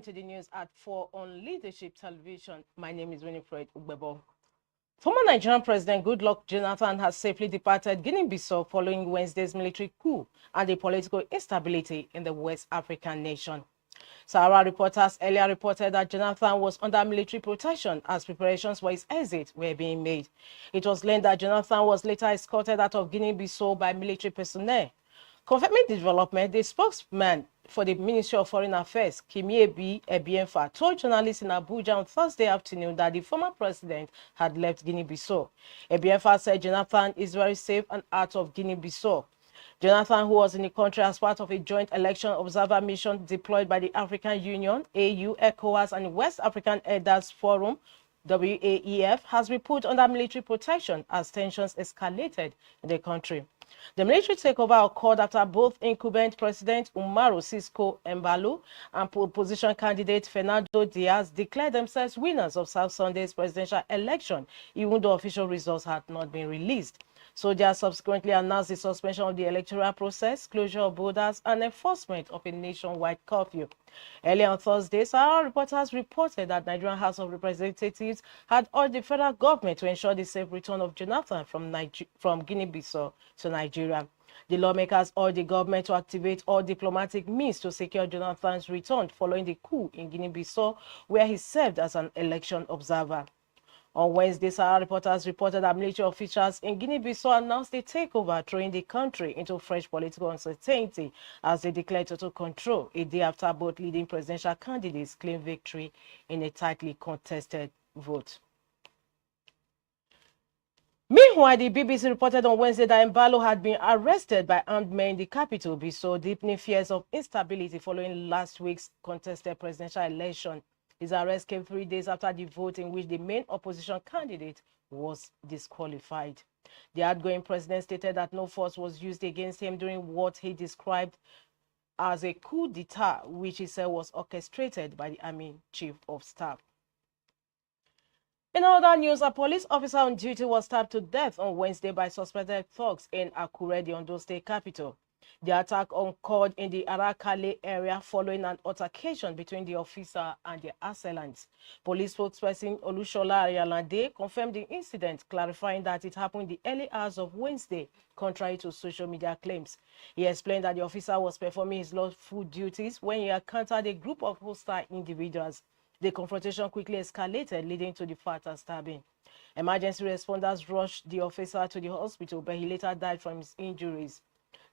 Welcome to the news at 4 on Leadership Television. My name is Winifred Ugbebo. Former Nigerian President Goodluck Jonathan has safely departed Guinea-Bissau following Wednesday's military coup and the political instability in the West African nation. Sahara reporters earlier reported that Jonathan was under military protection as preparations for his exit were being made. It was learned that Jonathan was later escorted out of Guinea-Bissau by military personnel. Confirming the development, the spokesman for the Ministry of Foreign Affairs, Kimiebi Ebienfa, told journalists in Abuja on Thursday afternoon that the former president had left Guinea-Bissau. Ebienfa said Jonathan is very safe and out of Guinea-Bissau. Jonathan, who was in the country as part of a joint election observer mission deployed by the African Union, AU, ECOWAS, and West African Elders Forum, WAEF, has been put under military protection as tensions escalated in the country. The military takeover occurred after both incumbent President Umaru Sissoco Embalo and opposition candidate Fernando Diaz declared themselves winners of South Sunday's presidential election, even though official results had not been released. Soldiers subsequently announced the suspension of the electoral process, closure of borders, and enforcement of a nationwide curfew. Earlier on Thursday, Sahara reporters reported that Nigerian House of Representatives had urged the federal government to ensure the safe return of Jonathan from Guinea-Bissau to Nigeria. The lawmakers urged the government to activate all diplomatic means to secure Jonathan's return following the coup in Guinea-Bissau, where he served as an election observer. On Wednesday, Sahara reporters reported that military officials in Guinea-Bissau announced a takeover, throwing the country into fresh political uncertainty as they declared total control a day after both leading presidential candidates claimed victory in a tightly contested vote. Meanwhile, the BBC reported on Wednesday that Embalo had been arrested by armed men in the capital, Bissau, deepening fears of instability following last week's contested presidential election. His arrest came 3 days after the vote in which the main opposition candidate was disqualified. The outgoing president stated that no force was used against him during what he described as a coup d'etat, which he said was orchestrated by the Army Chief of Staff. In other news, a police officer on duty was stabbed to death on Wednesday by suspected thugs in Akure, the Ondo State capital. The attack occurred in the Arakale area following an altercation between the officer and the assailants. Police spokesperson Olushola Ayalande confirmed the incident, clarifying that it happened in the early hours of Wednesday, contrary to social media claims. He explained that the officer was performing his lawful duties when he encountered a group of hostile individuals. The confrontation quickly escalated, leading to the fatal stabbing. Emergency responders rushed the officer to the hospital, but he later died from his injuries.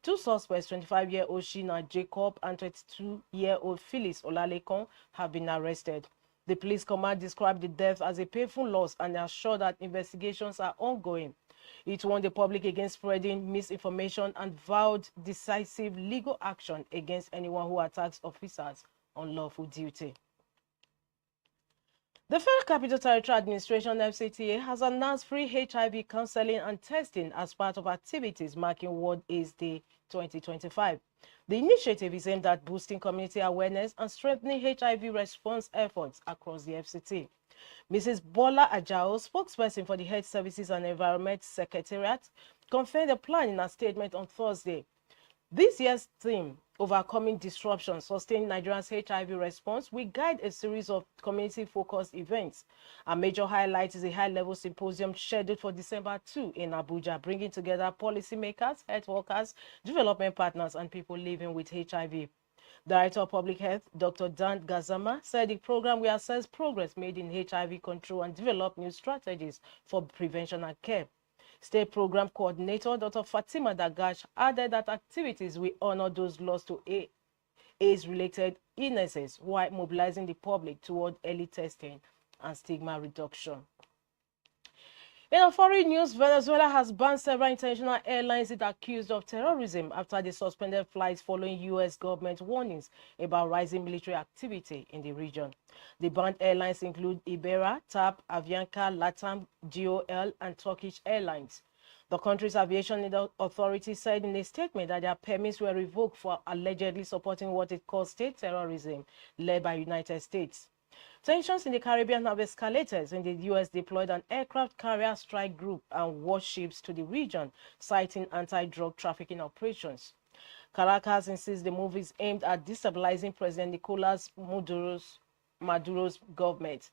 Two suspects, 25-year-old Shina Jacob and 22-year-old Phyllis Olalekon, have been arrested. The police command described the death as a painful loss and assured that investigations are ongoing. It warned the public against spreading misinformation and vowed decisive legal action against anyone who attacks officers on lawful duty. The Federal Capital Territory Administration (FCTA) has announced free HIV counseling and testing as part of activities marking World AIDS Day 2025. The initiative is aimed at boosting community awareness and strengthening HIV response efforts across the FCT. Mrs. Bola Ajao, spokesperson for the Health Services and Environment Secretariat, confirmed the plan in a statement on Thursday. This year's theme, Overcoming Disruption, Sustain Nigeria's HIV Response, will guide a series of community-focused events. A major highlight is a high-level symposium scheduled for December 2 in Abuja, bringing together policymakers, health workers, development partners, and people living with HIV. Director of Public Health, Dr. Dan Gazama, said the program will assess progress made in HIV control and develop new strategies for prevention and care. State Program Coordinator Dr. Fatima Dagash added that activities will honor those lost to AIDS-related illnesses while mobilizing the public toward early testing and stigma reduction. In foreign news, Venezuela has banned several international airlines it accused of terrorism after they suspended flights following U.S. government warnings about rising military activity in the region. The banned airlines include Iberia, TAP, Avianca, LATAM, GOL, and Turkish Airlines. The country's aviation authority said in a statement that their permits were revoked for allegedly supporting what it calls state terrorism led by the United States. Tensions in the Caribbean have escalated when the U.S. deployed an aircraft carrier strike group and warships to the region, citing anti-drug trafficking operations. Caracas insists the move is aimed at destabilizing President Nicolas Maduro's government.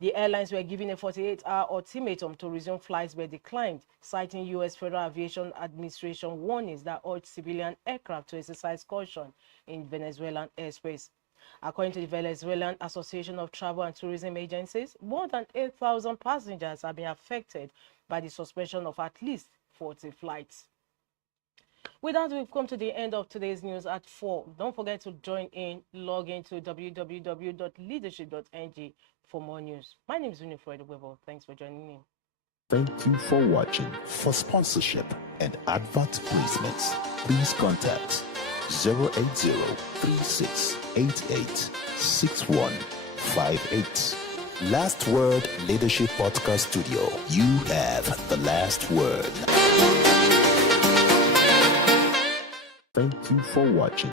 The airlines were given a 48-hour ultimatum to resume flights but declined, citing U.S. Federal Aviation Administration warnings that urged civilian aircraft to exercise caution in Venezuelan airspace. According to the Venezuelan Association of Travel and Tourism Agencies, more than 8,000 passengers have been affected by the suspension of at least 40 flights. With that, we've come to the end of today's news at 4. Don't forget to join in, log into www.leadership.ng for more news. My name is Winifred Weber. Thanks for joining in. Thank you for watching. For sponsorship and advert placements, please contact 080-3688-6158. Last Word Leadership Podcast Studio. You have the last word. Thank you for watching.